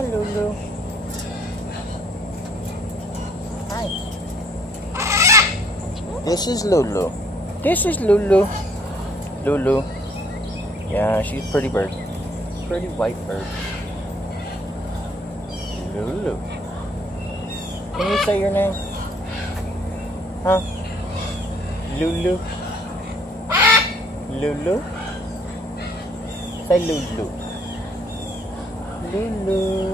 Hi, Lulu. Hi. This is Lulu. This is Lulu. Lulu. Yeah, she's a pretty bird. Pretty white bird. Lulu. Can you say your name? Huh? Lulu. Lulu. Say Lulu. Lulu.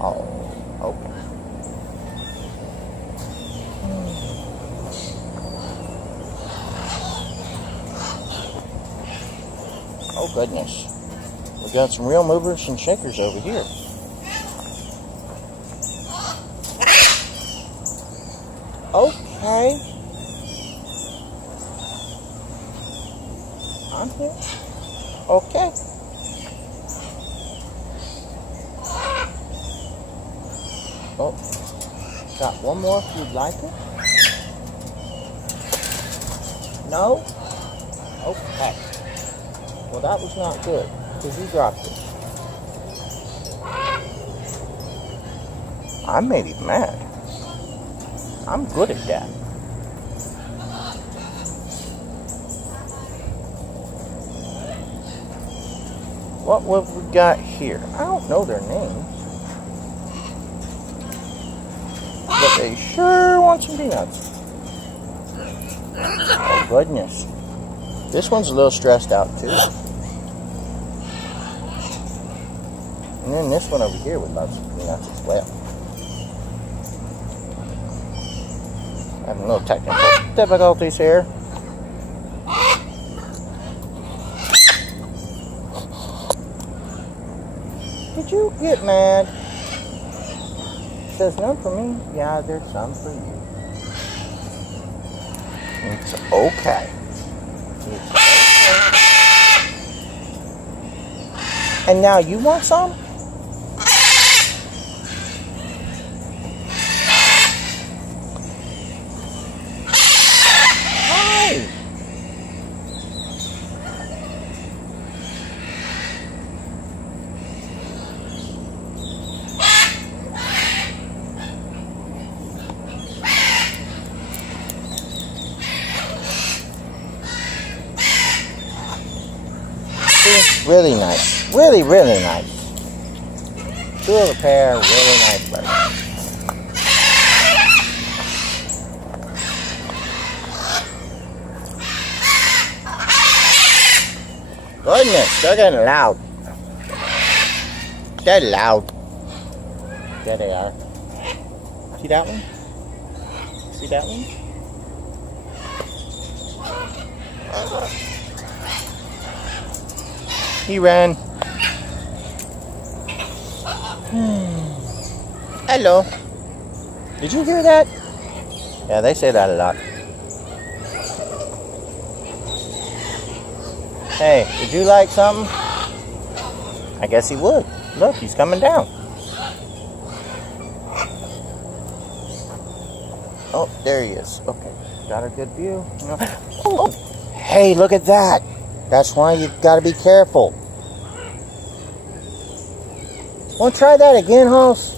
Oh, okay. Oh goodness. We got some real movers and shakers over here. Okay. I'm here. Okay. Oh, got one more if you'd like it. No? Okay. Well, that was not good, because you dropped it. I made him mad. I'm good at that. What have we got here? I don't know their names. But they sure want some peanuts. Oh, goodness. This one's a little stressed out, too. And then this one over here would love some peanuts as well. Having a little technical difficulties here. Did you get mad? Says none for me. Yeah, there's some for you. It's okay. It's okay. And now you want some? Hi. Really nice. Really, really nice. Two of a pair, really nice birds. Goodness, they're getting loud. They're loud. There they are. See that one? See that one? He ran. Hello. Did you hear that? Yeah, they say that a lot. Hey, would you like something? I guess he would. Look, he's coming down. Oh, there he is. Okay, got a good view. Oh, hey, look at that. That's why you've got to be careful. Want to try that again, Hoss?